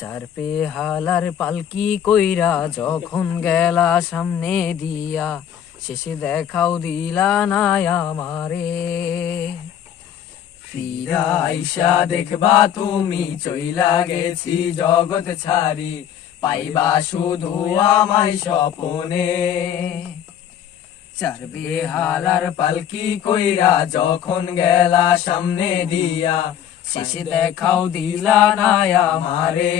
চার হালার পালকি কইরা যখন গেলা সামনে দিয়া, শেষে দেখাও দিলা না আমারে। ফিরা আইসা দেখবা তুমি চইলা গেছি জগৎ ছাড়ি, পাইবা শুধু আমায় স্বপনে। চার বেহালার পালকি কইরা যখন গেলা সামনে দিয়া শেষে দেখাও দিলা না আমারে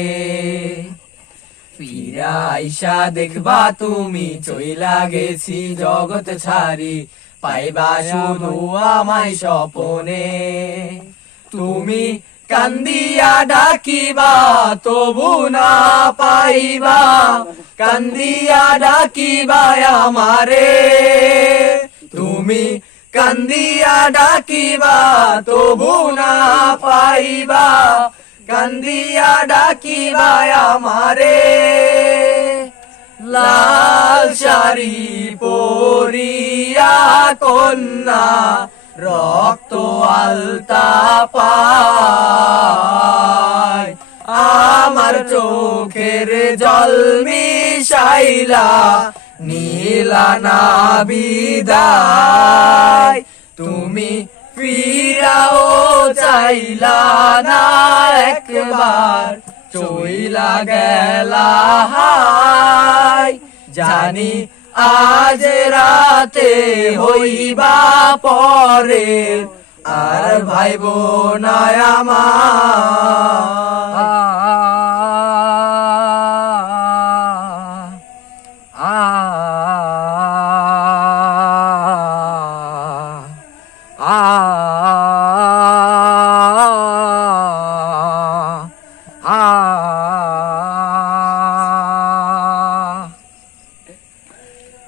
ফিরা আইসা দেখবা তুমি চইলা গেছি জগৎ ছাড়ি, পাইবা শুধু আমায় স্বপনে। তুমি কান্দিয়া ডাকিবা, তবু না পাইবা, কান্দিয়া ডাকিবা আমারে। তুমি কান্দিয়া ডাকিবা, তবু না পাইবা। কান্দিয়া ডাকিবা আমারে। লাল শাড়ি পরিয়া কন্যা, রক্ত আলতা পায়। আমার চোখের জল মিশাইলা না বিদায়। তুমি ফিরাও চাইলা না একবার, চইলা গেলা হায়। জানি আজ রাতে হইবা পরে আর ভাই বোনায় আমার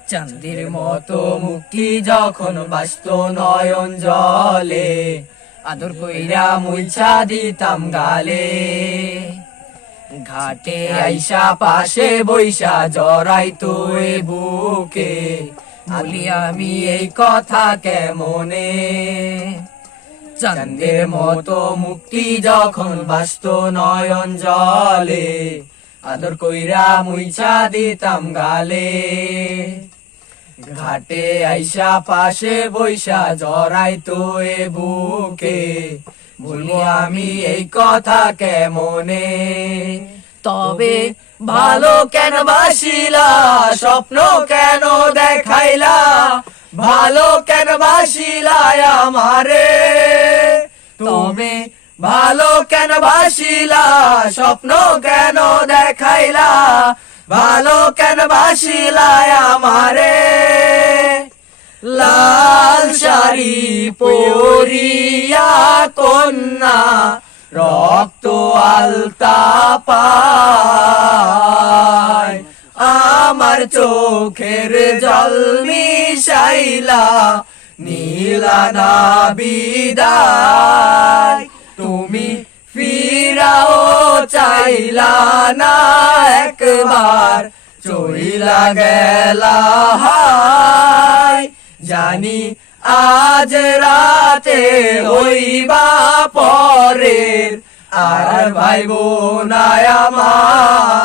চান্দির মতো মুক্তি যখন বাস্ত নয়ন জলে, আদর কইরা মুইছা দিতাম গালে। ঘাটে আইসা পাশে বৈশা জড়াই তো বুকে, বলি আমি এই কথা কেমনে? চান্দের মতো মুক্তি যখন বাস্ত নয়ন জলে, আদর কইরা মুইছা দিতাম গালে। ঘাটে আইসা পাশে বৈশা জড়াই তো এ বুকে। বলি আমি এই কথা কেমনে? তবে ভালো কেন বাসিলা, স্বপ্ন কেন দেখাইলা? ভালো কেন বাসিলা আমারে? তবে ভালো কেন বাসিলা, স্বপ্ন কেন দেখাইলা? ভালো কেন বাসিলা আমারে? লাল শাড়ি পরিয়া কন্যা, রক্ত আলতা পায়। আমার চোখের জল মিশাইলা, নীলা বিদায়। তুমি ফিরাও চাইলা না একবার, চইলা গেলা হায় জানি আজ রাতে হইবা পরের, আর ভাই বোনায় আমার